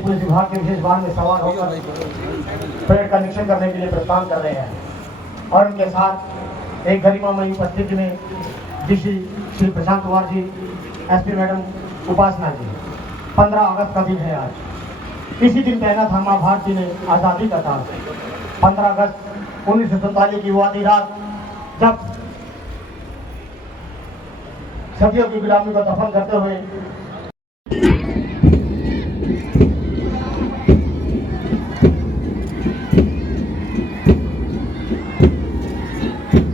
Police विभाग के विशेष वाहन में सवार होकर परेड का निरीक्षण करने के लिए प्रस्थान कर रहे हैं और उनके साथ एक गरिमामयी उपस्थिति में DC Shri Prashant Kumar ji, SP madam उपासना जी। 15 अगस्त का दिन है आज। इसी दिन पहना था माँ भारती ने आज़ादी का ताज। 15 अगस्त 1947 की वो आधी रात जब सदियों की गुलामी को दफन करते हुए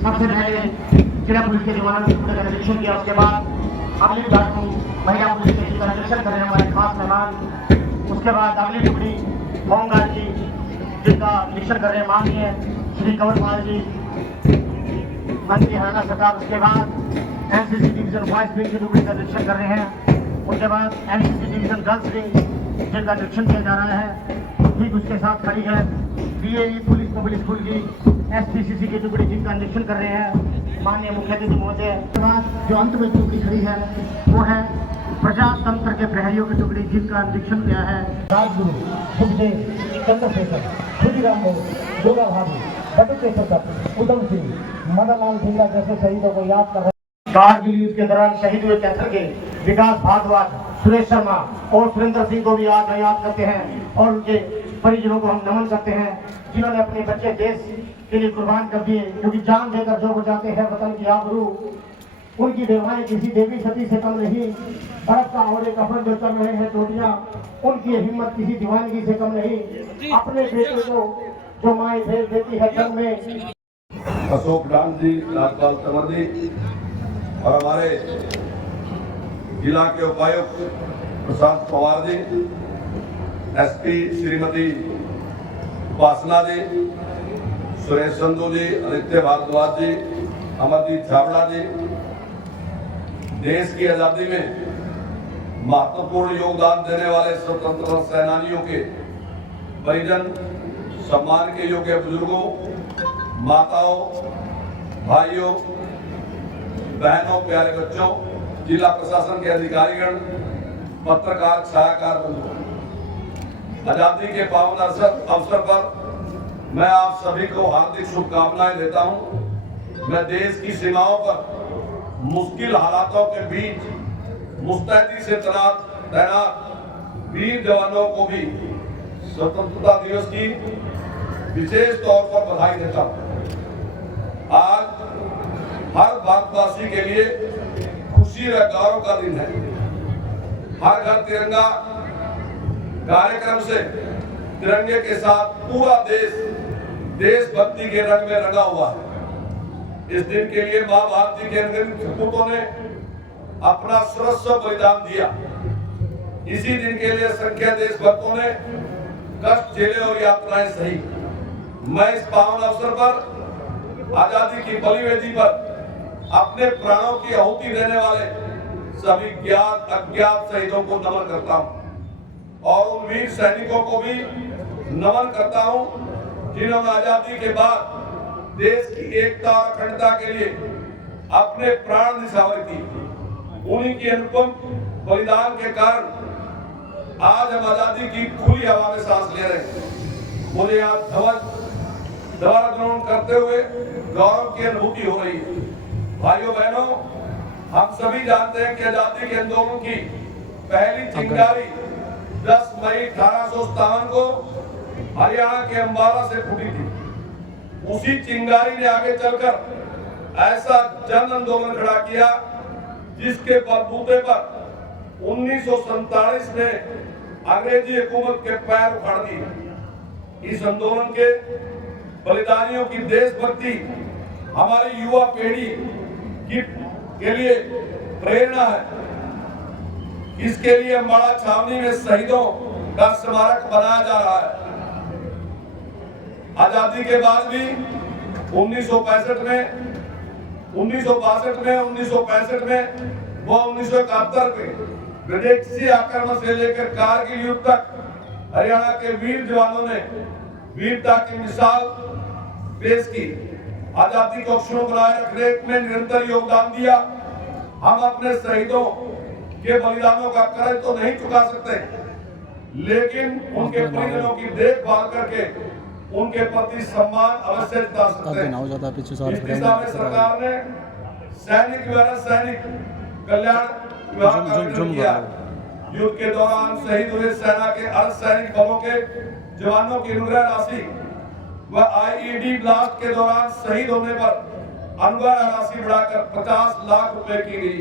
सबसे पहले जिला पुलिस के जवानों का निरीक्षण किया। उसके बाद अगली टुकड़ी महिला पुलिस के का निरीक्षण कर रहे हैं हमारे खास मेहमान। उसके बाद अगली टुकड़ी होमगार्ड की जिनका निरीक्षण कर रहे हैं माननीय श्री कंवरपाल जी, मंत्री हरियाणा सरकार। उसके बाद एनसीसी डिवीजन बॉयज विंग की टुकड़ी का निरीक्षण कर रहे हैं। उसके बाद एनसीसी डिवीजन गर्ल्स विंग जिनका निरीक्षण किया जा रहा है। ठीक उसके साथ खड़ी है बीएई पुलिस पब्लिक स्कूल की एसपीसीसी की टुकड़ी जिनका निरीक्षण कर रहे हैं माननीय मुख्य अतिथि महोदय। उसके बाद जो अंत में टुकड़ी खड़ी है वो है प्रजातंत्र के प्रहरियों की टुकड़ी जिनका निरीक्षण किया है राजगुरु सुखदेव, चंद्रशेखर, खुदीराम बोस, दुर्गा भाभी, बटुकेश्वर, उधम सिंह, मदन लाल धिंगरा जैसे शहीदों को याद कर रहे हैं। कारगिल युद्ध के दौरान शहीद हुए कैंसर के विकास भारद्वाज, सुरेश शर्मा और सुरेंद्र सिंह को भी आज याद करते हैं और उनके परिजनों को हम नमन करते हैं जिन्होंने अपने बच्चे देश के लिए कुर्बान कर दिए, क्योंकि जान देकर जो बचाते हैं वतन की आबरू। उनकी बेवाएं किसी देवी सती से कम नहीं, बर्फ का और एक कफन जो चल रहे हैं टोटियां, उनकी हिम्मत किसी दीवानगी से कम नहीं। अपने बेटे को जो माए भेज देती है जंग में। अशोक डांग जी, लालपाल तंवर जी और हमारे जिला के उपायुक्त प्रशांत पवार जी, एसपी श्रीमती उपासना जी, सुरेश संधू जी, आदित्य भारद्वाज जी, अमरजीत छाबड़ा जी, देश की आजादी में महत्वपूर्ण योगदान देने वाले स्वतंत्रता सेनानियों के परिजन, सम्मान के योग्य बुजुर्गों, माताओं, भाइयों, बहनों, प्यारे बच्चों, जिला प्रशासन के अधिकारीगण, पत्रकार, छायाकार बंधुओं, आजादी के पावन अवसर पर मैं आप सभी को हार्दिक शुभकामनाएं देता हूं। मैं देश की सीमाओं पर मुश्किल हालातों के बीच मुस्तैदी से तैनात वीर जवानों को भी स्वतंत्रता दिवस की विशेष तौर पर बधाई देता हूं। आज हर भारतवासी के लिए खुशी व गौरव का दिन है। हर घर तिरंगा कार्यक्रम से तिरंगे के साथ पूरा देश देशभक्ति के रंग में रंगा हुआ है। इस दिन के लिए मां भारती के अनगिनत सपूतों ने अपना सर्वस्व बलिदान दिया। इसी दिन के लिए संख्या देशभक्तों ने कष्ट झेले और यातनाएं सही। मैं इस पावन अवसर पर आजादी की बलिवेदी पर अपने प्राणों की आहुति देने वाले सभी ज्ञात अज्ञात शहीदों को नमन करता हूं और उन वीर सैनिकों को भी नमन करता हूं जिन्होंने आजादी के बाद देश की एकता और अखंडता के लिए अपने प्राण न्यौछावर की। उन्हीं की अनुपम बलिदान के कारण आज हम आजादी की खुली हवा में सांस ले रहे हैं। मुझे आज ध्वज द्वारारोहण करते हुए गौरव की अनुभूति हो रही है। भाइयों बहनों, हम सभी जानते हैं कि आजादी के आंदोलन की पहली चिंगारी 10 मई 1857 को हरियाणा के अंबाला से फूटी थी। उसी चिंगारी ने आगे चलकर ऐसा जन आंदोलन खड़ा किया जिसके बलबूते पर 1947 में अंग्रेजी हुकूमत के पैर उखाड़ दिए। इस आंदोलन के बलिदानियों की देशभक्ति हमारी युवा पीढ़ी के लिए प्रेरणा है। इसके लिए अम्बाड़ा छावनी में शहीदों का स्मारक बनाया जा रहा है। आजादी के बाद भी 1965 में, 1965 में वो 1971 में विदेशी आक्रमण से लेकर कारगिल युद्ध तक हरियाणा के वीर जवानों ने वीरता की मिसाल पेश की। आजादी को अक्षुण्ण बनाए रखने में निरंतर योगदान दिया। हम अपने शहीदों के बलिदानों का कर्ज तो नहीं चुका सकते, लेकिन उनके परिजनों की देखभाल करके उनके प्रति सम्मान अवश्य जता सकते हैं। इस दिशा में सरकार ने सैनिक कल्याण विभाग का गठन किया। युद्ध के दौरान शहीद हुए सेना के अर्धसैनिक बलों के जवानों की अनुग्रह राशि व आईईडी ब्लास्ट के दौरान शहीद होने पर अनुग्रह राशि बढ़ाकर 50 लाख रुपए की गई।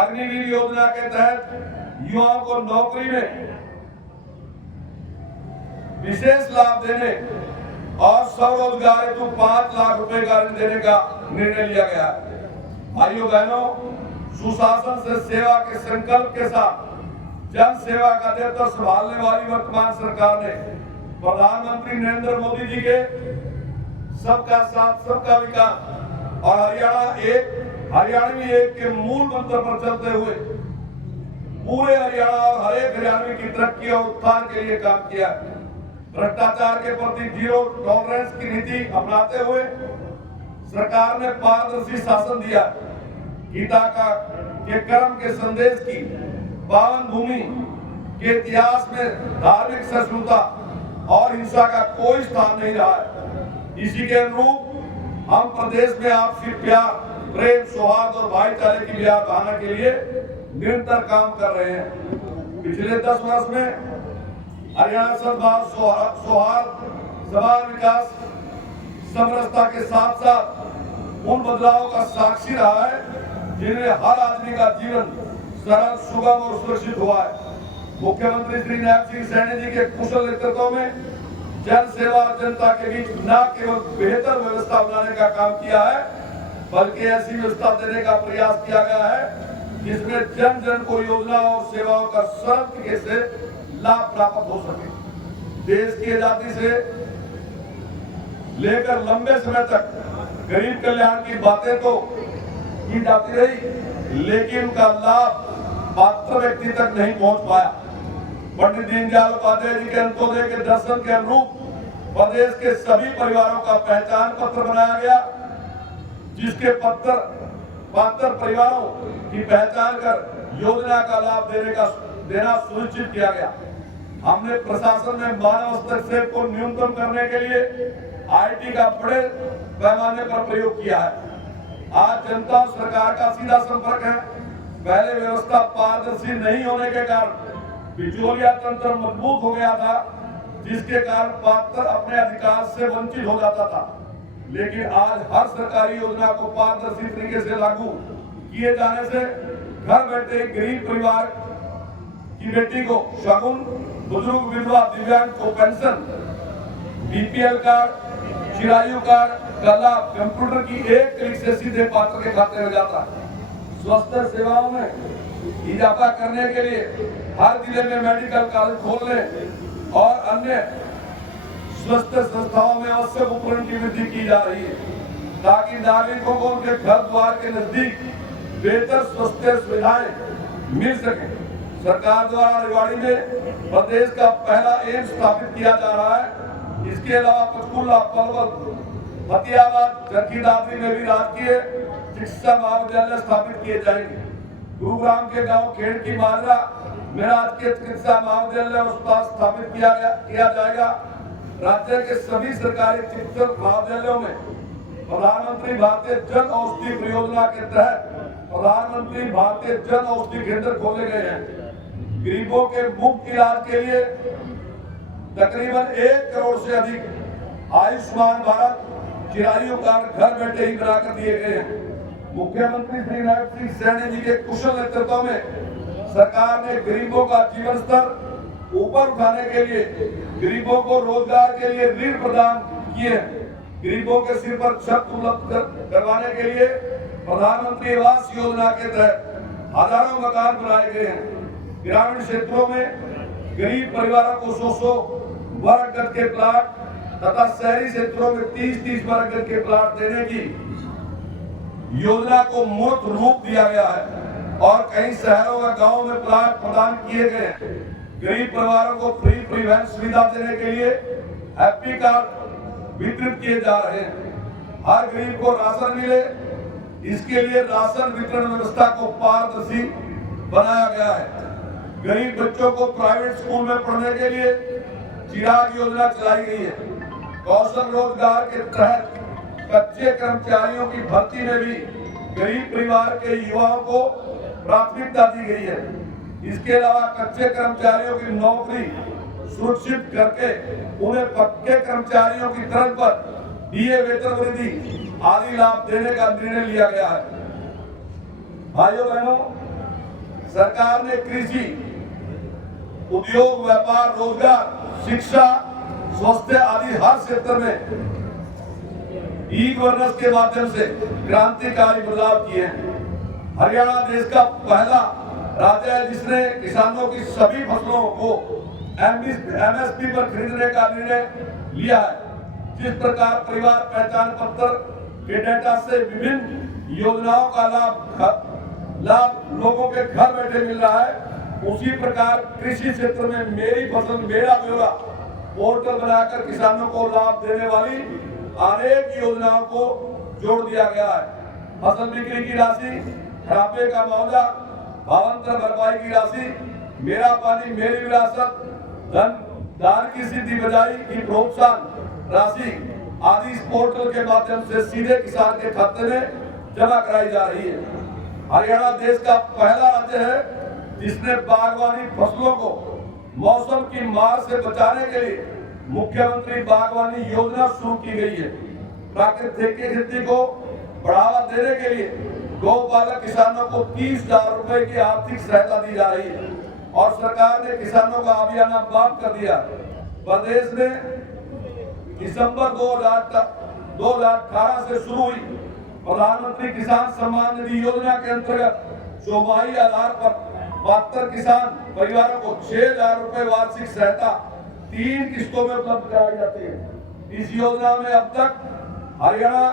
अग्निवीर योजना के तहत युवाओं को नौकरी में विशेष लाभ देने और स्वरोजगार हेतु 5 लाख रुपए का ऋण देने का निर्णय लिया गया। भाइयों बहनों, सुशासन से सेवा के संकल्प के साथ जन सेवा का दायित्व संभालने वाली वर्तमान सरकार ने प्रधानमंत्री नरेंद्र मोदी जी के सबका साथ सबका विकास और हरियाणवी एक के मूल मंत्र पर चलते हुए पूरे हरियाणा और हर एक हरियाणवी की तरक्की और उत्थान के लिए काम किया। भ्रष्टाचार के प्रति जीरो टॉलरेंस की नीति अपनाते हुए सरकार ने पारदर्शी शासन दिया। गीता के कर्म के संदेश की पावन भूमि के इतिहास में धार्मिक सहिष्णुता और हिंसा का कोई स्थान नहीं रहा है। इसी के अनुरूप हम प्रदेश में आपसी प्यार, प्रेम, सौहार्द और भाईचारे की मियाद बढ़ाने के लिए निरंतर काम कर रहे हैं। पिछले 10 वर्ष में हरियाणा सद्भाव, सौहार्द, समान विकास, समरसता के साथ साथ उन बदलावों का साक्षी रहा है जिनमें हर आदमी का जीवन सरल, सुगम और सुरक्षित हुआ है। मुख्यमंत्री श्री नायब सिंह सैनी जी के कुशल नेतृत्व में जन सेवा और जनता के बीच न केवल बेहतर व्यवस्था बनाने का काम किया है, बल्कि ऐसी व्यवस्था देने का प्रयास किया गया है जिसमें जन जन को योजना और सेवाओं का सरल तरीके से लाभ प्राप्त हो सके। देश की आजादी से लेकर लंबे समय तक गरीब कल्याण की बातें तो की जाती रही, लेकिन उनका लाभ पात्र व्यक्ति तक नहीं पहुंच पाया। पंडित दीनदयाल उपाध्याय जी के अंत्योदय के दर्शन के अनुरूप प्रदेश के सभी परिवारों का पहचान पत्र बनाया गया, जिसके पात्र परिवारों की पहचान कर योजना का लाभ देना सुनिश्चित किया गया। हमने प्रशासन में मानव हस्तक्षेप को न्यूनतम करने के लिए आईटी का बड़े पैमाने पर प्रयोग किया है। आज जनता और सरकार का सीधा संपर्क है। पहले व्यवस्था पारदर्शी नहीं होने के कारण बिचौलिया तंत्र मजबूत हो गया था, जिसके कारण पात्र अपने अधिकार से वंचित हो जाता था। लेकिन आज हर सरकारी योजना को पारदर्शी तरीके से लागू किए जाने से घर बैठे गरीब परिवार की बेटी को शगुन, बुजुर्ग, विधवा, दिव्यांग को pension, BPL card, Chirayu card का लाभ कंप्यूटर की एक क्लिक से सीधे पात्र के खाते में जाता है। स्वास्थ्य सेवाओं में इजाफा करने के लिए हर जिले में मेडिकल कॉलेज खोलने और अन्य स्वास्थ्य संस्थाओं में आवश्यक उपकरण की वृद्धि की जा रही है, ताकि नागरिकों को उनके घर द्वार के नजदीक बेहतर स्वास्थ्य सुविधाएं मिल सके। सरकार द्वारा रेवाड़ी में प्रदेश का पहला एम्स स्थापित किया जा रहा है। इसके अलावा पंचकुला, पलवल, फतेहाबाद, चरखी दादरी में भी राजकीय शिक्षा महाविद्यालय स्थापित किए जाएंगे। गुरुग्राम के गांव खेड़ की माजरा में राजकीय चिकित्सा महाविद्यालय अस्पताल स्थापित किया जाएगा। राज्य के सभी सरकारी चिकित्सा महाविद्यालयों में प्रधानमंत्री भारतीय जन औषधि परियोजना के तहत प्रधानमंत्री भारतीय जन औषधि केंद्र खोले गए हैं। गरीबों के मुफ्त इलाज के लिए तकरीबन 1 करोड़ से अधिक आयुष्मान भारत, चिरायु कार्ड घर बैठे ही बनाकर दिए गए हैं। मुख्यमंत्री श्री नायब सिंह सैनी जी के कुशल नेतृत्व में सरकार ने गरीबों का जीवन स्तर ऊपर उठाने के लिए, गरीबों को रोजगार के लिए ऋण प्रदान किए हैं। गरीबों के सिर पर छत उपलब्ध करवाने के लिए प्रधानमंत्री आवास योजना के तहत हजारों मकान बनाए गए हैं। ग्रामीण क्षेत्रों में गरीब परिवारों को 100 वर्ग गज के प्लाट तथा शहरी क्षेत्रों में 30 वर्ग गज के प्लाट देने की योजना को मूर्त रूप दिया गया है और कई शहरों व गांवों में प्लाट प्रदान किए गए हैं। गरीब परिवारों को फ्री परिवहन सुविधा देने के लिए हैप्पी कार्ड वितरित किए जा रहे हैं। हर गरीब को राशन मिले, इसके लिए राशन वितरण व्यवस्था को पारदर्शी बनाया गया है। गरीब बच्चों को प्राइवेट स्कूल में पढ़ने के लिए चिराग योजना चलाई गई है। कौशल रोजगार के तहत कच्चे कर्मचारियों की भर्ती में भी गरीब परिवार के युवाओं को प्राथमिकता दी गई है। इसके अलावा कच्चे कर्मचारियों की नौकरी सुरक्षित करके उन्हें पक्के कर्मचारियों की तर्ज पर डीए वेतन वृद्धि आदि लाभ देने का निर्णय लिया गया है। भाइयों बहनों, सरकार ने कृषि, उद्योग, व्यापार, रोजगार, शिक्षा, स्वास्थ्य आदि हर क्षेत्र में ई-गवर्नेंस के माध्यम से क्रांतिकारी बदलाव किए हैं। हरियाणा देश का पहला राज्य है जिसने किसानों की सभी फसलों को एमएसपी पर खरीदने का निर्णय लिया है। जिस प्रकार परिवार पहचान पत्र के डेटा से विभिन्न योजनाओं का लाभ लोगों के घर बैठे मिल रहा है, उसी प्रकार कृषि क्षेत्र में मेरी फसल मेरा ब्यौरा पोर्टल बनाकर किसानों को लाभ देने वाली अनेक योजनाओं को जोड़ दिया गया है। फसल बिक्री की राशि, खराबे का मुआवजा, भावांतर भरपाई की राशि, मेरा पानी मेरी विरासत, दान की सिद्धि बजाई की प्रोत्साहन राशि आदि इस पोर्टल के माध्यम से सीधे किसान के खाते में जमा कराई जा रही है। हरियाणा देश का पहला राज्य है जिसने बागवानी फसलों को मौसम की मार से बचाने के लिए मुख्यमंत्री बागवानी योजना शुरू की गई है। प्राकृतिक खेती को बढ़ावा देने के लिए गौपालक किसानों को 30,000 रुपए की आर्थिक सहायता दी जा रही है और सरकार ने किसानों का अभियान बंद कर दिया। प्रदेश में दिसंबर 2018 से शुरू हुई प्रधानमंत्री किसान सम्मान निधि योजना के अंतर्गत चौमाही आधार पर पात्र किसान परिवारों को 6,000 रुपए वार्षिक सहायता 3 किस्तों में उपलब्ध कराई जाती है। इस योजना में अब तक हरियाणा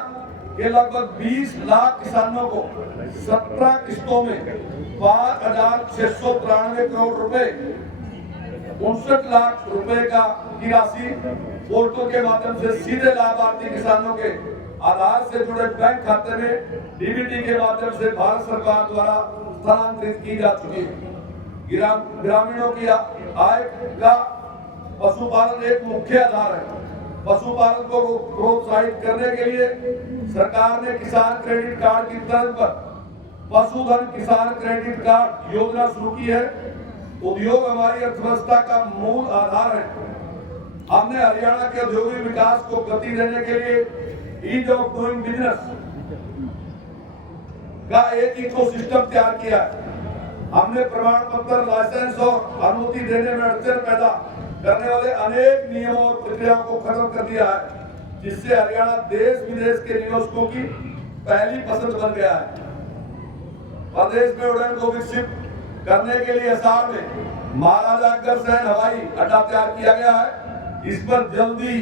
के लगभग 20 लाख किसानों को 17 किस्तों में 5,693 करोड़ रुपए 59 लाख रुपए की राशि पोर्टल के माध्यम से सीधे लाभार्थी किसानों के आधार से जुड़े बैंक खाते में डीबीटी के माध्यम से भारत सरकार द्वारा स्थानांतरित की जा चुकी है। ग्रामीणों की आय का पशुपालन एक मुख्य आधार है। पशुपालन को प्रोत्साहित करने के लिए सरकार ने किसान क्रेडिट कार्ड की तर्ज पर पशुधन किसान क्रेडिट कार्ड योजना शुरू की है। उद्योग हमारी अर्थव्यवस्था का मूल आधार है। हमने हरियाणा के औद्योगिक विकास को गति देने के लिए ईज ऑफ डूइंग बिजनेस का एक इकोसिस्टम तैयार किया है। हमने प्रमाण पत्र, लाइसेंस और अनुमति देने में अड़चन पैदा करने वाले अनेक नियमों और प्रक्रियाओं को खत्म कर दिया है, जिससे हरियाणा देश विदेश के निवेशकों की पहली पसंद बन गया है। प्रदेश में उड़ान को विकसित करने के लिए हिसार में महाराजा अग्रसेन हवाई अड्डा तैयार किया गया है। इस पर जल्दी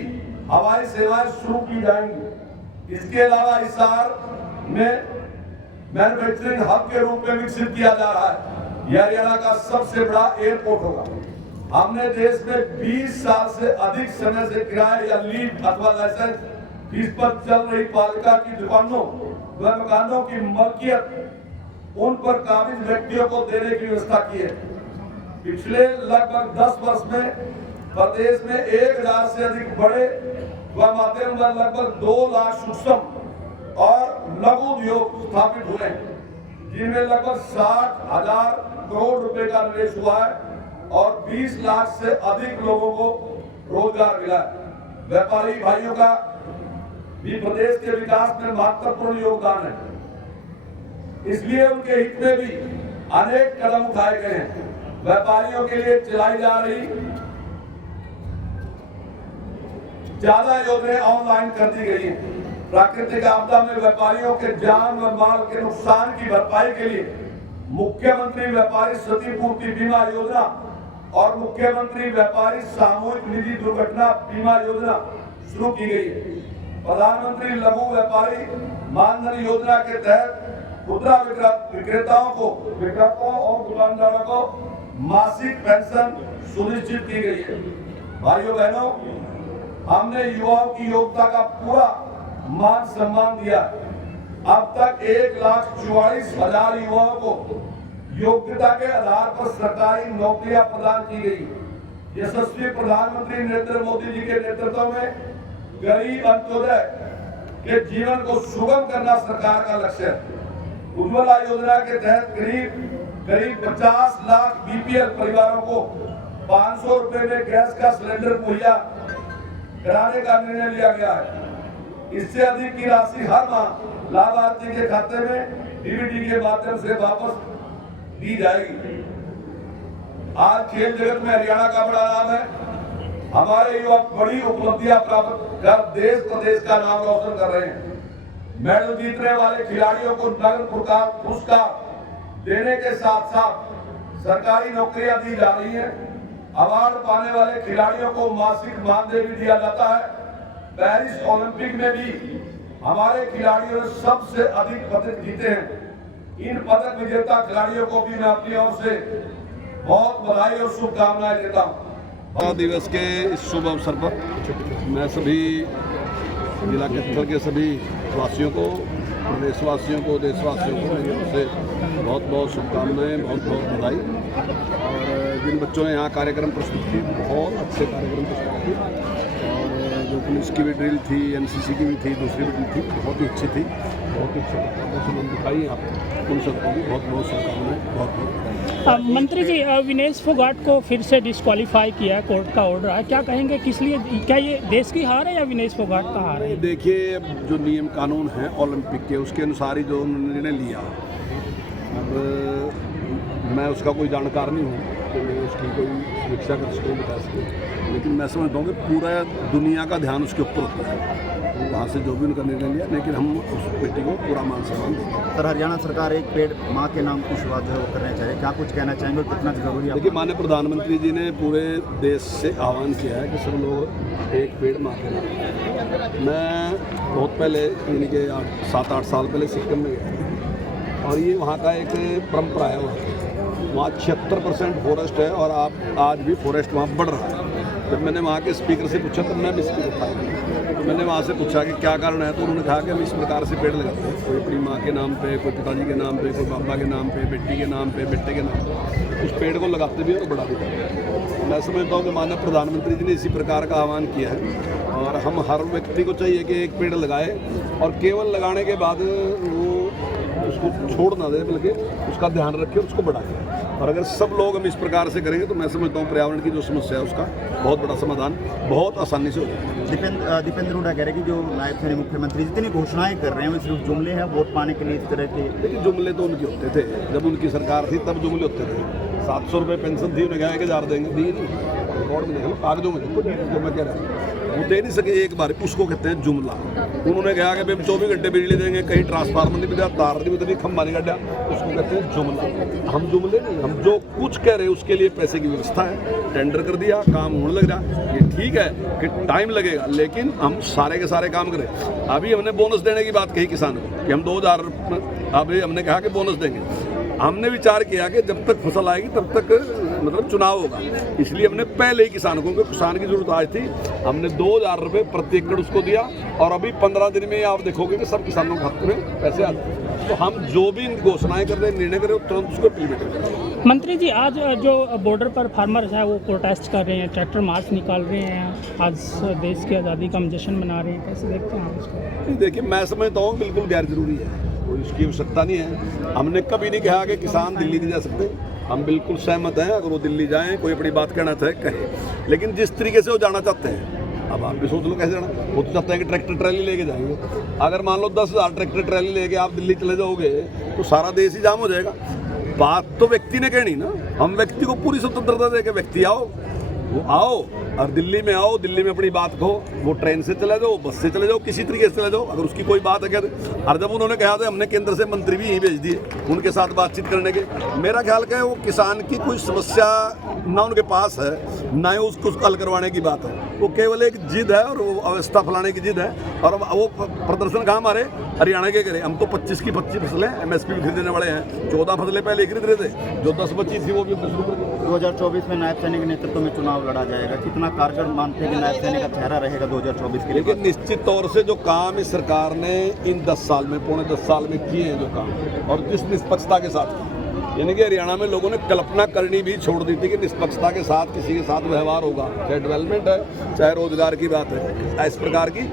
हवाई सेवाएं शुरू की जाएंगी। इसके अलावा हिसार में मैन्युफैक्चरिंग हब के रूप में विकसित किया जा रहा है। यह हरियाणा का सबसे बड़ा एयरपोर्ट होगा। हमने देश में 20 साल से अधिक समय से किराए या लीज अथवा लाइसेंस फीस पर चल रही पालिका की दुकानों व मकानों की मलकियत उन पर काबिज व्यक्तियों को देने की व्यवस्था की है। पिछले लगभग 10 वर्ष में प्रदेश में 1,000 से अधिक बड़े व मध्यम व लगभग 2 लाख सूक्ष्म और लघु उद्योग स्थापित हुए, जिनमें लगभग 60,000 करोड़ रुपए का निवेश हुआ है और 20 लाख से अधिक लोगों को रोजगार मिला है। व्यापारी भाइयों का भी प्रदेश के विकास में महत्वपूर्ण योगदान है। इसलिए उनके हित में भी अनेक कदम उठाए गए हैं। व्यापारियों के लिए चलाई जा रही ज्यादा योजनाएं ऑनलाइन कर दी गई हैं। प्राकृतिक आपदा में व्यापारियों के जान और माल के नुकसान की भरपाई के लिए मुख्यमंत्री व्यापारी क्षतिपूर्ति बीमा योजना और मुख्यमंत्री व्यापारी सामूहिक निधि दुर्घटना बीमा योजना शुरू की गई है। प्रधानमंत्री लघु व्यापारी मानधन योजना के तहत खुदरा विक्रेताओं और दुकानदारों को मासिक पेंशन सुनिश्चित की गई है। भाइयों बहनों, हमने युवाओं की योग्यता का पूरा मान सम्मान दिया। अब तक 1,44,000 युवाओं को योग्यता के आधार पर सरकारी नौकरियां प्रदान की गई। यशस्वी प्रधानमंत्री नरेंद्र मोदी जी के नेतृत्व में गरीब अंत्योदय के जीवन को सुगम करना सरकार का लक्ष्य है। उज्ज्वला योजना के तहत करीब 50 लाख बीपीएल परिवारों को 500 रुपए में गैस का सिलेंडर मुहैया कराने का निर्णय लिया गया है। इससे अधिक की राशि हर माह लाभार्थी के खाते में डीबीटी के माध्यम से वापस दी जाएगी। आज खेल जगत में हरियाणा का बड़ा नाम है। हमारे युवा बड़ी उपलब्धियां प्राप्त कर देश प्रदेश का नाम रोशन कर रहे हैं। मेडल जीतने वाले खिलाड़ियों को नगद पुरस्कार देने के साथ साथ सरकारी नौकरियां दी जा रही हैं। अवार्ड पाने वाले खिलाड़ियों को मासिक मानदेय भी दिया जाता है। पेरिस ओलंपिक में भी हमारे खिलाड़ियों ने सबसे अधिक पदक जीते हैं। इन पदक विजेता खिलाड़ियों को भी मैं अपनी ओर से बहुत बधाई और शुभकामनाएं देता हूँ। दिवस के इस शुभ अवसर पर मैं सभी जिला कैथल के सभी वासियों को, प्रदेशवासियों को, देशवासियों को मेरी ओर से बहुत बहुत शुभकामनाएं, बहुत बहुत बधाई। और जिन बच्चों ने यहाँ कार्यक्रम प्रस्तुत किए, बहुत अच्छे कार्यक्रम प्रस्तुत किए। और जो पुलिस की भी ड्रिल थी, एनसीसी की भी थी, दूसरी भी ड्रिल थी, बहुत ही अच्छी थी, बहुत ही अच्छा प्रदर्शन दिखाई। यहाँ पर उन सबको भी बहुत बहुत शुभकामनाएं, बहुत बहुत बधाई। मंत्री जी, विनेश फोगाट को फिर से डिस्क्वालीफाई किया है, कोर्ट का ऑर्डर है, क्या कहेंगे, किस लिए? क्या ये देश की हार है या विनेश फोगाट का हार है? देखिए, जो नियम कानून है ओलंपिक के, उसके अनुसार ही जो निर्णय लिया। अब मैं उसका कोई जानकार नहीं हूँ कि मैं उसकी कोई समीक्षा कर सकूँ, बता सकूँ, लेकिन मैं समझता हूँ कि पूरा दुनिया का ध्यान उसके ऊपर होता है। वहाँ से जो भी उनका निर्णय लिया, लेकिन हम उस बेटी को पूरा मान सम्मान देंगे। सर, हरियाणा सरकार एक पेड़ माँ के नाम की शुरुआत जो है वो करना चाहिए, क्या कुछ कहना चाहेंगे और कितना जरूरी है? देखिए, माननीय प्रधानमंत्री जी ने पूरे देश से आह्वान किया है कि सब लोग एक पेड़ माँ के नाम। मैं बहुत पहले, यानी कि 7-8 साल पहले सिक्किम में गया, और ये वहाँ का एक परंपरा है। वहाँ 76% फॉरेस्ट है और आप आज भी फॉरेस्ट वहाँ बढ़ रहा है। जब मैंने वहाँ के स्पीकर से पूछा, तब मैं भी स्पीकर था, तो मैंने वहाँ से पूछा कि क्या कारण है, तो उन्होंने कहा कि हम इस प्रकार से पेड़ लगाते हैं, कोई अपनी माँ के नाम पे, कोई पिताजी के नाम पे, कोई पापा के नाम पे, बेटी के नाम पे, बेटे के नाम पे, उस पेड़ को लगाते भी और बढ़ा भी करते हैं। मैं समझता हूँ कि माननीय प्रधानमंत्री जी ने इसी प्रकार का आह्वान किया है, और हम हर व्यक्ति को चाहिए कि एक पेड़ लगाए, और केवल लगाने के बाद वो उसको छोड़ ना दे, बल्कि उसका ध्यान रखें, उसको बढ़ाएं। और अगर सब लोग हम इस प्रकार से करेंगे, तो मैं समझता हूँ पर्यावरण की जो समस्या है उसका बहुत बड़ा समाधान बहुत आसानी से हो जाएगा। दीपेंद्र हुड्डा कह रहे हैं कि जो नायब सेना मुख्यमंत्री जितनी घोषणाएं कर रहे हैं वो सिर्फ जुमले हैं, वोट पाने के लिए इस तरह के। लेकिन जुमले तो उनके होते थे, जब उनकी सरकार थी तब जुमले होते थे। 700 रुपये पेंशन थी, उन्हें कहा 1,000 देंगे, दी नहीं, रिकॉर्ड में देखो, कागजों में देखो, जो मैं कह रहा हूँ वो दे नहीं सके एक बार, उसको कहते हैं जुमला। उन्होंने कहा कि हम 24 घंटे बिजली देंगे, कहीं ट्रांसफार्मर नहीं बिजा, तार नहीं बिजा, खंभा नहीं गड्ढा, उसको कहते हैं जुमला। हम जुमले नहीं, हम जो कुछ कह रहे हैं उसके लिए पैसे की व्यवस्था है, टेंडर कर दिया, काम होने लग रहा। ये ठीक है कि टाइम लगेगा, लेकिन हम सारे के सारे काम करें। अभी हमने बोनस देने की बात कही किसानों को कि हम 2000, अभी हमने कहा कि बोनस देंगे। हमने विचार किया कि जब तक फसल आएगी तब तक मतलब चुनाव होगा, इसलिए हमने पहले ही किसानों को, किसान की जरूरत आज थी, हमने 2000 रुपये प्रति एकड़ उसको दिया, और अभी 15 दिन में आप देखोगे कि सब किसानों के खाते में पैसे आ जाए। तो हम जो भी घोषणाएं कर रहे हैं, निर्णय कर रहे हैं, तुरंत उसको इम्प्लीमेंट करें। मंत्री जी, आज जो बॉर्डर पर फार्मर्स हैं वो प्रोटेस्ट कर रहे हैं, ट्रैक्टर मार्च निकाल रहे हैं, आज देश की आज़ादी का हम जश्न मना रहे हैं, कैसे देखते हैं आप उसको? देखिए, मैं समझता हूँ बिल्कुल गैर जरूरी है, कोई इसकी आवश्यकता नहीं है। हमने कभी नहीं कहा कि किसान दिल्ली नहीं जा सकते, हम बिल्कुल सहमत हैं, अगर वो दिल्ली जाएं, कोई अपनी बात कहना चाहे कहे, लेकिन जिस तरीके से वो जाना चाहते हैं अब आप भी सोच लो कैसे जाना। वो तो चाहते हैं कि ट्रैक्टर ट्रैली लेके जाएंगे। अगर मान लो 10,000 ट्रैक्टर ट्रैली लेके आप दिल्ली चले जाओगे तो सारा देश ही जाम हो जाएगा। बात तो व्यक्ति ने कहनी ना, हम व्यक्ति को पूरी स्वतंत्रता दे के व्यक्ति आओ, वो आओ और दिल्ली में आओ, दिल्ली में अपनी बात कहो, वो ट्रेन से चले जाओ, बस से चले जाओ, किसी तरीके से चले जाओ, अगर उसकी कोई बात है क्या। और जब उन्होंने कहा था हमने केंद्र से मंत्री भी यहीं भेज दिए उनके साथ बातचीत करने के, मेरा ख्याल क्या है वो किसान की कोई समस्या ना उनके पास है ना ही उसको हल करवाने की बात है, वो केवल एक जिद है और वो अवस्था फैलाने की जिद है। और वो प्रदर्शन कहाँ हमारे हरियाणा के करें, हम तो 25 की 25 फसलें MSP भी खरीदने वाले हैं, 14 फसलें पहले खरीद रहे थे, जो 10 बची थी वो भी 2024 में नायब सैनिक के नेतृत्व में चुनाव लड़ा जाएगा, कितना कारगर मानते हैं कि नायब सैनिक का चेहरा रहेगा 2024 के लिए? लेकिन निश्चित तौर से जो काम इस सरकार ने इन 10 साल में, पौने 10 साल में किए हैं जो काम, और जिस निष्पक्षता के साथ, यानी कि हरियाणा में लोगों ने कल्पना करनी भी छोड़ दी थी कि निष्पक्षता के साथ किसी के साथ व्यवहार होगा, चाहे डेवलपमेंट है चाहे रोजगार की बात है, इस प्रकार की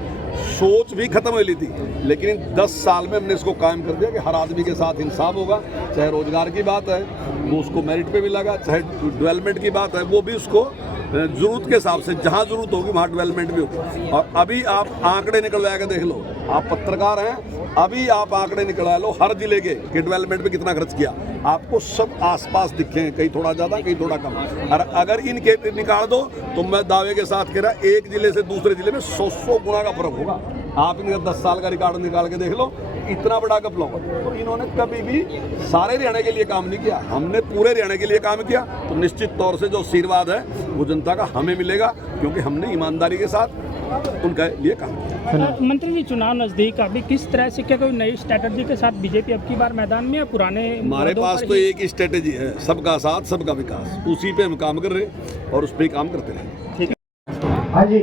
सोच भी खत्म हो ली थी। लेकिन इन 10 साल में हमने इसको कायम कर दिया कि हर आदमी के साथ इंसाफ होगा, चाहे रोजगार की बात है वो उसको मेरिट पे मिलेगा, चाहे डेवलपमेंट की बात है वो भी उसको ज़रूरत के हिसाब से जहाँ ज़रूरत होगी वहाँ डेवलपमेंट भी होगी। और अभी आप आंकड़े निकलवा के देख लो, आप पत्रकार हैं, अभी आप आंकड़े निकलवा लो हर जिले के कि डेवलपमेंट पे कितना खर्च किया, आपको सब आसपास दिखेंगे, कहीं थोड़ा ज़्यादा कहीं थोड़ा कम। और अगर इनके निकाल दो तो मैं दावे के साथ कह रहा, एक जिले से दूसरे जिले में 100 गुना का फर्क होगा। आप इनका 10 साल का रिकॉर्ड निकाल के देख लो, इतना बड़ा गपलो। तो इन्होंने कभी भी सारे हरियाणा के लिए काम नहीं किया, हमने पूरे हरियाणा के लिए काम किया। तो निश्चित तौर से जो आशीर्वाद है वो जनता का हमें मिलेगा, क्योंकि हमने ईमानदारी के साथ उनके लिए काम किया। मंत्री जी, चुनाव नज़दीक, अभी किस तरह से, क्या कोई नई स्ट्रैटेजी के साथ बीजेपी अब की बार मैदान में या पुराने? हमारे पास तो एक ही स्ट्रेटेजी है, सबका साथ सबका विकास, उसी पे हम काम कर रहे हैं और उस पर ही काम करते रहे। हाँ जी,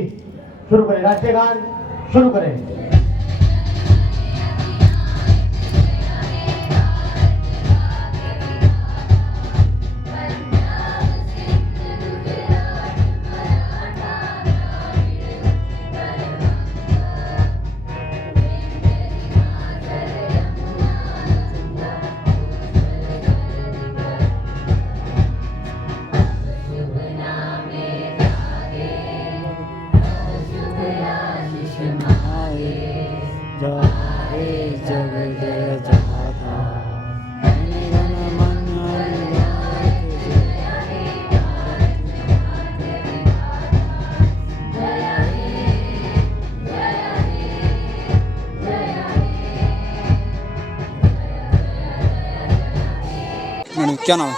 शुरू करें, राष्ट्रीय गान शुरू करें। क्या नाम है?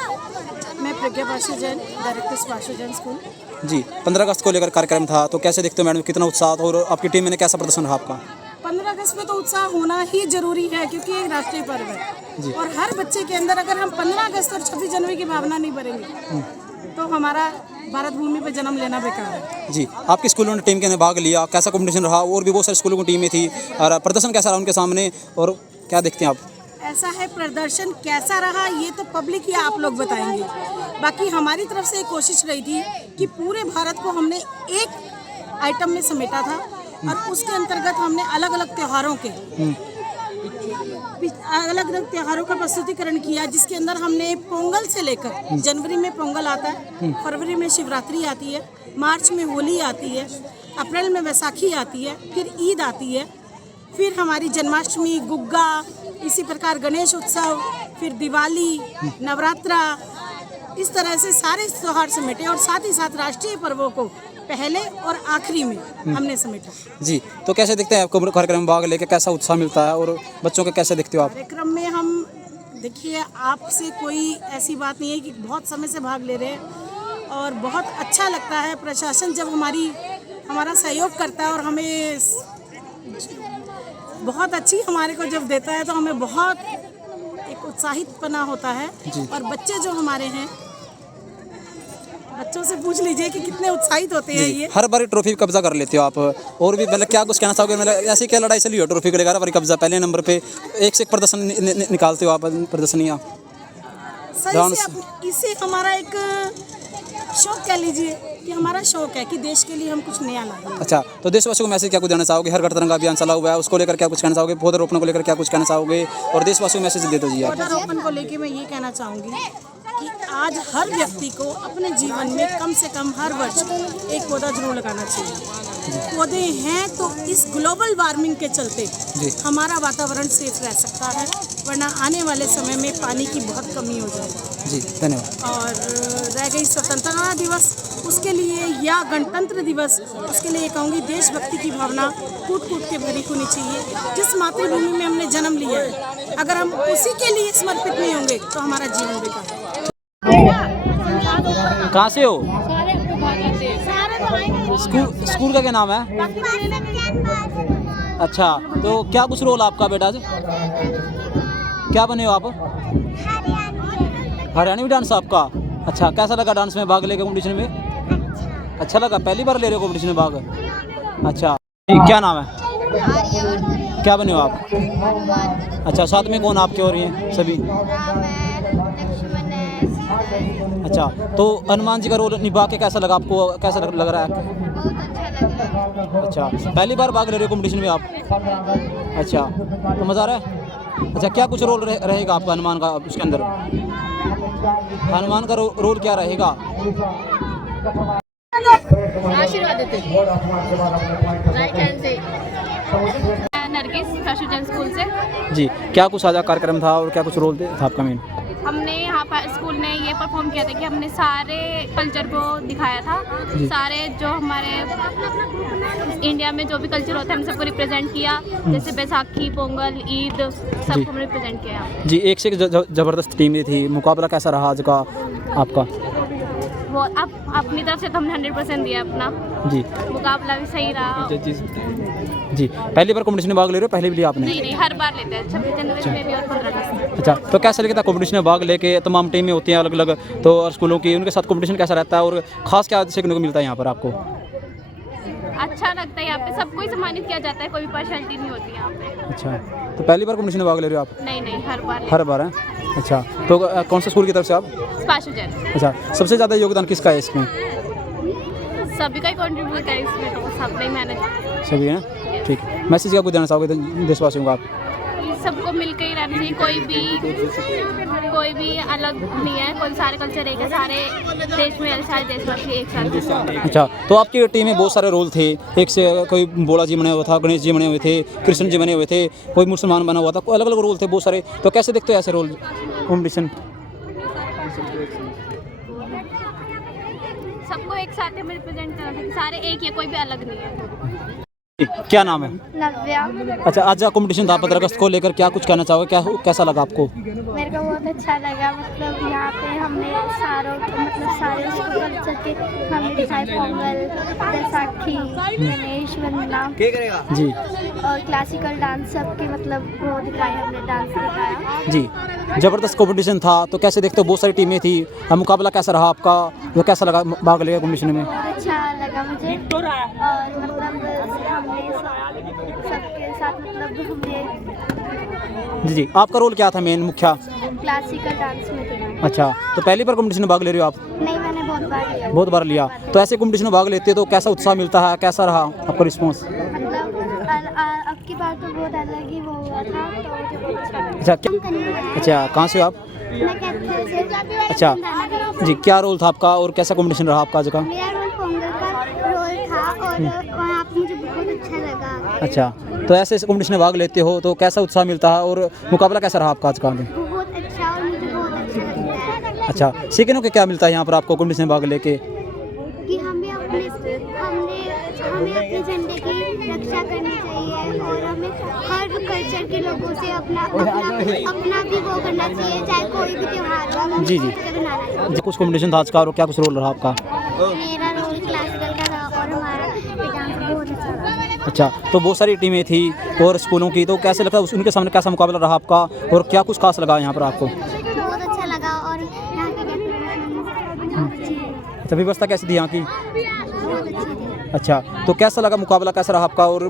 मैं प्रज्ञा पाशु जैन, डायरेक्टर पाशु जैन स्कूल। जी, 15 अगस्त को लेकर कार्यक्रम था, तो कैसे देखते हो मैडम, कितना उत्साह और आपकी टीम में कैसा प्रदर्शन रहा आपका? 15 अगस्त में तो उत्साह होना ही जरूरी है, क्योंकि एक राष्ट्रीय पर्व है और हर बच्चे के अंदर अगर हम 15 अगस्त और 26 जनवरी की भावना नहीं भरेंगे तो हमारा भारत भूमि पर जन्म लेना बेकार है। जी, आपके स्कूलों ने टीम के अंदर भाग लिया, कैसा कॉम्पिटिशन रहा? और भी बहुत सारे स्कूलों की टीमें थी, और प्रदर्शन कैसा रहा उनके सामने, और क्या देखते हैं आप? ऐसा है, प्रदर्शन कैसा रहा ये तो पब्लिक या आप लोग बताएंगे। बाकी हमारी तरफ से एक कोशिश रही थी कि पूरे भारत को हमने एक आइटम में समेटा था और उसके अंतर्गत हमने अलग अलग त्योहारों का प्रस्तुतिकरण किया, जिसके अंदर हमने पोंगल से लेकर, जनवरी में पोंगल आता है, फरवरी में शिवरात्रि आती है, मार्च में होली आती है, अप्रैल में वैसाखी आती है, फिर ईद आती है, फिर हमारी जन्माष्टमी, गुग्गा, इसी प्रकार गणेश उत्सव, फिर दिवाली, नवरात्रा, इस तरह से सारे त्योहार समेटे और साथ ही साथ राष्ट्रीय पर्वों को पहले और आखिरी में हमने समेटा। जी, तो कैसे देखते हैं आपको कार्यक्रम में भाग लेके, कैसा उत्साह मिलता है और बच्चों को कैसे देखते हो आप? कार्यक्रम में हम देखिए, आपसे कोई ऐसी बात नहीं है कि बहुत समय से भाग ले रहे हैं और बहुत अच्छा लगता है। प्रशासन जब हमारा सहयोग करता है और हमें बहुत अच्छी हमारे को जब देता है तो हमें बहुत एक उत्साहितपना होता है। और बच्चे जो हमारे हैं, बच्चों से पूछ लीजिए कि कितने उत्साहित होते हैं ये। हर बार ट्रॉफी कब्जा कर लेते हो आप, और भी मतलब क्या कुछ कहना चाहोगे? मतलब ऐसी क्या लड़ाई चली हो ट्रॉफी को लेकर? हर बार कब्जा, पहले नंबर पे एक से एक प्रदर्शन निकालते हो आप, प्रदर्शनियाँ। इसे हमारा एक शौक कह लीजिए कि हमारा शौक है कि देश के लिए हम कुछ नया लाएं। अच्छा, तो देशवासियों को मैसेज क्या कुछ देना चाहोगे? हर घर तिरंगा अभियान चला हुआ है, उसको लेकर क्या कुछ कहना चाहोगे? पौधारोपण को लेकर क्या कुछ कहना चाहोगे? और देशवासियों को मैसेज दे दीजिए। पौधारोपण को लेकर मैं ये कहना चाहूँगी कि आज हर व्यक्ति को अपने जीवन में कम से कम हर वर्ष एक पौधा जरूर लगाना चाहिए। पौधे हैं तो इस ग्लोबल वार्मिंग के चलते जी। हमारा वातावरण सेफ रह सकता है, वरना आने वाले समय में पानी की बहुत कमी हो जाएगी। जी धन्यवाद। और रह गई स्वतंत्रता दिवस, उसके लिए या गणतंत्र दिवस, उसके लिए कहूँगी देशभक्ति की भावना कूट कूट के भरी होनी चाहिए। जिस मातृभूमि में हमने जन्म लिया है, अगर हम उसी के लिए समर्पित नहीं होंगे तो हमारा जीवन बेकार है। कहाँ से हो? स्कूल का क्या नाम है? अच्छा, तो क्या कुछ रोल आपका बेटा आज? क्या बने हो आप? हरियाणवी डांस आपका। अच्छा, कैसा लगा डांस में भाग लेके कंपटीशन में? अच्छा लगा, पहली बार ले रहे हो कंपटीशन में भाग? अच्छा, क्या नाम है? क्या बने हो आप? अच्छा, साथ में कौन आपके और ये सभी? अच्छा, तो हनुमान जी का रोल निभा के कैसा लगा आपको? कैसा लग रहा है? अच्छा, पहली बार भाग ले रहे हो कंपटीशन में आप? अच्छा, तो मज़ा आ रहा है? अच्छा, क्या कुछ रोल रहेगा आपका हनुमान का उसके अंदर? हनुमान का रोल क्या रहेगा? आशीर्वाद देते राइट हैंड से। नरगिस फैशन स्कूल से। जी, क्या कुछ साझा कार्यक्रम था और क्या कुछ रोल था आपका मेन? हमने यहाँ पर स्कूल ने ये परफॉर्म किया था कि हमने सारे कल्चर को दिखाया था। सारे जो हमारे इंडिया में जो भी कल्चर होता है हम सबको रिप्रेजेंट किया, जैसे बैसाखी, पोंगल, ईद, सबको हमने रिप्रेजेंट किया। जी, एक से एक ज़बरदस्त टीमें थी, मुकाबला कैसा रहा आज का आपका? वो अब अपनी तरफ से तो हमने 100% दिया अपना। जी, मुकाबला भी सही रहा। जी, पहली बार कंपटीशन में भाग ले रहे हो? पहले भी लिया आपने? नहीं, हर बार लेते हैं, 26 जनवरी में भी और 15 अगस्त में। अच्छा, तो कैसा लगता है कंपटीशन में भाग लेके? तमाम टीमें होती हैं अलग अलग, तो और स्कूलों की, उनके साथ कंपटीशन कैसा रहता है और ख़ास क्या सीखने को मिलता है यहाँ पर आपको? अच्छा लगता है, यहाँ पे सबको ही सम्मानित किया जाता है, कोई पार्शियलिटी नहीं होती यहाँ पे। अच्छा, तो पहली बार कंपटीशन में भाग ले रहे हो आप? नहीं, हर बार हर बार है। अच्छा, तो कौन से स्कूल की तरफ से आप? स्पाशुजन। अच्छा, सबसे ज़्यादा योगदान किसका है इसमें? सभी का ही कंट्रीब्यूट है इसमें, तो सब ने मैनेज सभी हैं, ठीक है। मैसेज क्या कुछ देना चाहोगे देशवासियों को आप? सबको मिलकर ही रहना चाहिए, कोई भी अलग नहीं है, कोई सारे कल्चर एक है, सारे देश में सारे देशवासी एक साथ। अच्छा, तो आपकी टीम में बहुत सारे रोल थे, एक से कोई भोला जी बने हुआ था, गणेश जी बने हुए थे, कृष्ण जी बने हुए थे, कोई मुसलमान बना हुआ था, कोई अलग अलग रोल थे बहुत सारे, तो कैसे देखते हो ऐसे रोल कॉम्पिटिशन? सबको एक साथ हमें रिप्रेजेंट करना है, सारे एक ही है, कोई भी अलग नहीं है। क्या नाम है? नव्या। अच्छा, आज कंपटीशन था 15 अगस्त को लेकर, क्या कुछ कहना चाहोगे? कैसा लगा आपको? मेरे को बहुत अच्छा लगा, मतलब यहाँ पे हमने सारे उसको कल्चर के हमने दिखाए, पोंगल, बैसाखी, गणेश वंदना जी, और क्लासिकल डांस सबके मतलब वो दिखाए, हमने डांस दिखाया। जी, ज़बरदस्त कंपटीशन था, तो कैसे देखते हो? बहुत सारी टीमें थी, मुकाबला कैसा रहा आपका? वो कैसा लगा भाग लेगा कंपटीशन में? बहुत अच्छा लगा मुझे, और मतलब हमने सबके साथ मतलब हमने। जी, आपका रोल क्या था मेन मुख्य? क्लासिकल डांस में थे। अच्छा, तो पहली बार कंपटीशन में भाग ले रहे हो आप? नहीं, मैंने बहुत बार लिया। बहुत बार लिया, तो ऐसे कंपटीशन में भाग लेते हो तो कैसा उत्साह मिलता है? कैसा रहा आपका रिस्पॉन्स? मतलब अब की बार तो बहुत अलग ही वो हुआ था, तो मुझे बहुत अच्छा लगा। अच्छा, अच्छा, कहाँ से हो आप? मैं कैथल से। अच्छा, जी, क्या रोल था आपका और कैसा कंपटीशन रहा आपका आज का? मेरा रोल पोंगल का रोल था, और वहाँ पे मुझे बहुत अच्छा लगा। अच्छा, तो ऐसे कंपटीशन में भाग लेते हो तो कैसा उत्साह मिलता है और मुकाबला कैसा रहा आपका आज का? बहुत अच्छा, और मुझे बहुत अच्छा लगता है। अच्छा, सीखने को क्या मिलता है यहाँ पर आपको कंपटीशन में भाग लेके? कि हमें अपने झंडे की रक्षा करनी चाहिए, और हमें हर कल्चर के लोगों से अपना भी वो करना चाहिए, चाहे कोई भी त्योहार हो। जी, जी, कुछ कंपटीशन था आज का और क्या कुछ रोल रहा आपका? मेरा रोल क्लासिकल का था, और हमारा डांस बहुत अच्छा रहा। अच्छा, तो बहुत सारी टीमें थी और स्कूलों की, तो कैसे लगा उनके सामने कैसा मुकाबला रहा आपका और क्या कुछ खास लगा यहाँ पर आपको? बहुत अच्छा लगा, और यहाँ की डेकोरेशन। अच्छा, व्यवस्था कैसी थी यहाँ की? बहुत अच्छी थी। अच्छा, तो कैसा लगा मुकाबला कैसा रहा आपका और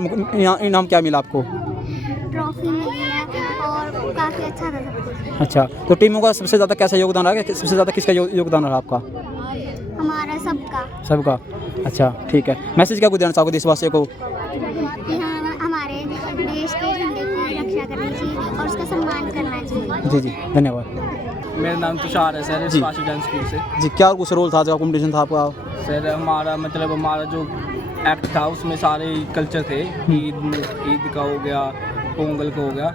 इनाम क्या मिला आपको? ट्रॉफी मिली है, और काफ़ी अच्छा था सब कुछ। अच्छा, तो टीमों का सबसे ज़्यादा कैसा योगदान रहा? सबसे ज़्यादा किसका योगदान रहा आपका? हमारा सबका। सबका। अच्छा, ठीक है। मैसेज क्या कुछ देना चाहोगे देशवासियों को? कि हमारे देश के झंडे की रक्षा करनी चाहिए और उसका सम्मान करना चाहिए। जी, जी, धन्यवाद। मेरा नाम तुषार है सर, जी। स्पाशुजन स्कूल से। जी, क्या कुछ रोल था जो कंपटीशन था आपका? सर हमारा जो एक्ट था, उसमें सारे कल्चर थे। ईद का हो गया, पोंगल का हो गया,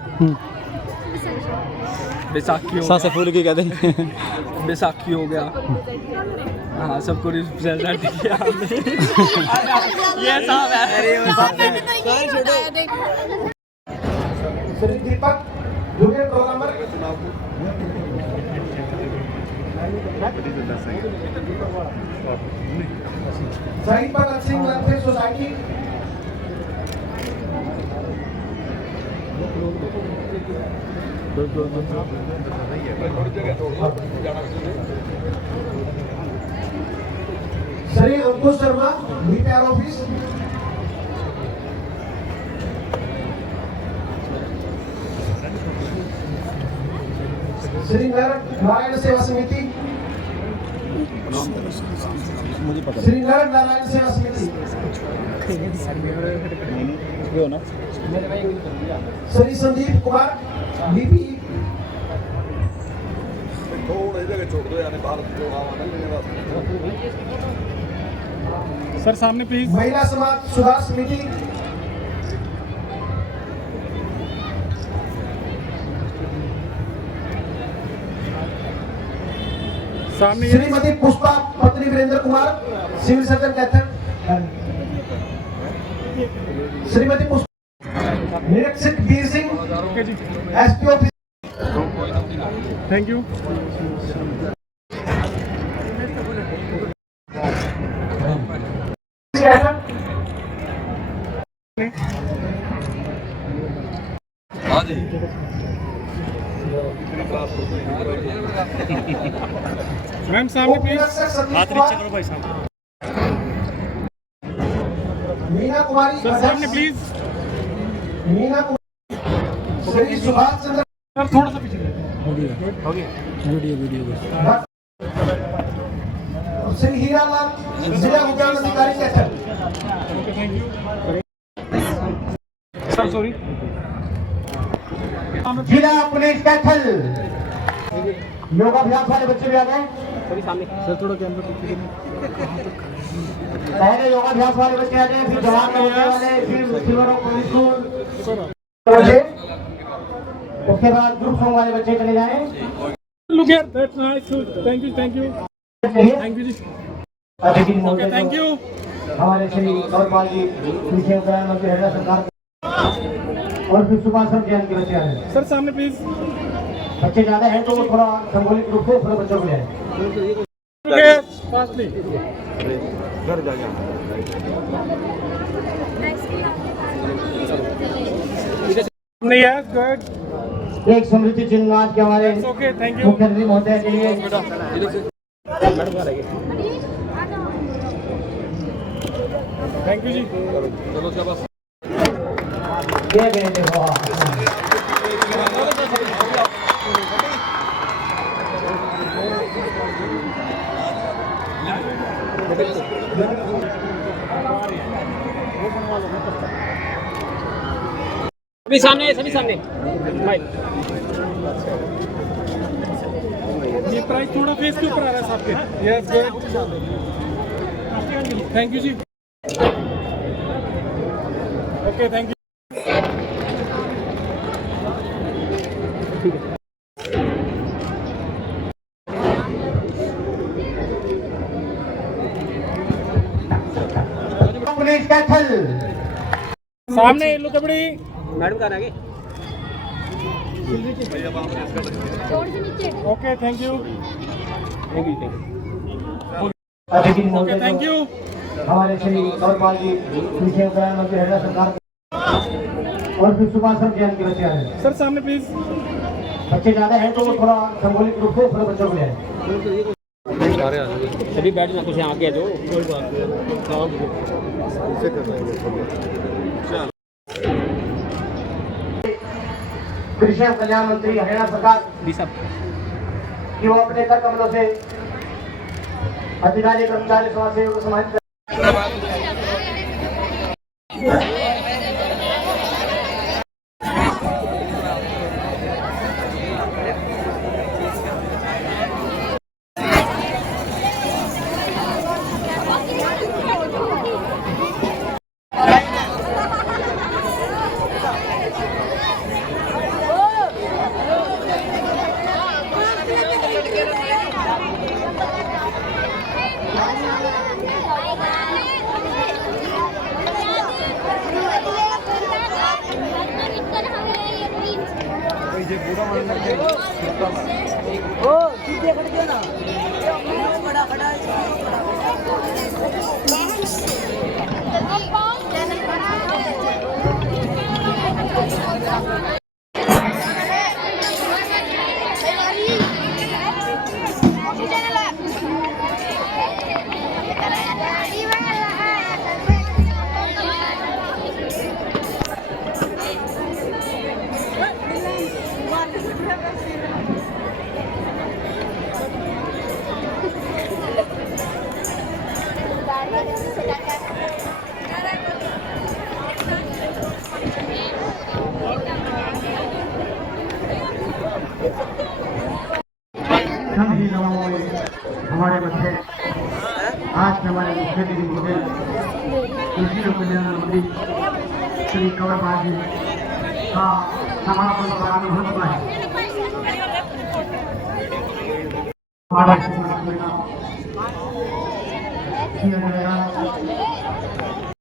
बैसाखी हो सांसें फूल की कहते हैं। बैसाखी हो गया। हाँ, सबको रिप्रेजेंट किया हमने। ये सब है। श्री दीपक जूनियर प्रोग्रामर शहीद भगत सिंह वेलफेयर सोसाइटी श्री अंकुश शर्मा बीपीआर ऑफिस श्री नारायण सेवा समिति श्री नारायण सेवा समिति श्री संदीप कुमार बीपी थोड़ी जगह छोड़ दो यानी बाहर जो हवा ना लेने वास्ते। सर सामने प्लीज। महिला समाज सुधार समिति सामने श्रीमती पुष्पा पत्नी वीरेंद्र कुमार सिविल सर्जन कैथल श्रीमती पुष्पा निरीक्षक Veer Singh SP office. Thank you. Ma'am सामने प्लीज। मीना कुमारी सर सामने प्लीज। मीना कुमारी श्री सुभाष चंद्र सर थोड़ा सा पीछे श्री हीरालाल जिला उद्यान अधिकारी कैथल। Sir sorry. जिला पुलिस कैथल योगाभ्यास वाले बच्चे भी आ गए। सर थोड़ा कैमरा पीछे। पहले योगाभ्यास वाले बच्चे आ गए, फिर जवान होने वाले, फिर सिल्वर पुलिस स्कूल, उसके बाद ग्रुप सॉन्ग वाले बच्चे चले जाएं। Look here, that's nice. Thank you thank you thank you जी। Okay thank you. हमारे श्री गौरपाल जी कृषि उद्यान मंत्री हरियाणा सरकार और फिर सुभाषचंद्र जैन के बच्चे आ रहे हैं। सर सामने प्लीज। बच्चे ज्यादा हैं तो वो थोड़ा संबोधित रूप से थोड़े बच्चों को ले आए। फास्टली घर जा नहीं है गुड। एक समृद्धि चिन्ह आज के हमारे ओके थैंक यू। मुख्यमंत्री महोदय के लिए थैंक यू जी। ये गए देखो। सभी सामने भाई। ये प्राइस थोड़ा फेस के ऊपर आ रहा है साहब के। यस गुड थैंक यू जी। Okay thank you. Police Kaithal सामने लुक बड़ी मैडम का आगे। Okay thank you okay thank you. हमारे श्री गौरपाल जी कृषि उद्यान मंत्री हरियाणा सरकार और फिर सुभाषचंद्र जैन के बच्चे आ रहे हैं। सर सामने प्लीज। बच्चे ज्यादा हैं तो वो थोड़ा संबोधित रूप से थोड़े बच्चों को ले आए। सभी बैठ ना, कुछ यहाँ आगे आ जाओ। कृषि कल्याण मंत्री हरियाणा सरकार कि वो अपने कर कमलों से अधिकारी कर्मचारी समाज सेवकों को सम्मानित चंद ही लम्हों में हमारे बच्चे आज के हमारे मुख्य अतिथि महोदय कृषि और कल्याण मंत्री श्री कंवरपाल जी का समापन प्रारंभ हो चुका है। हमारा किया गया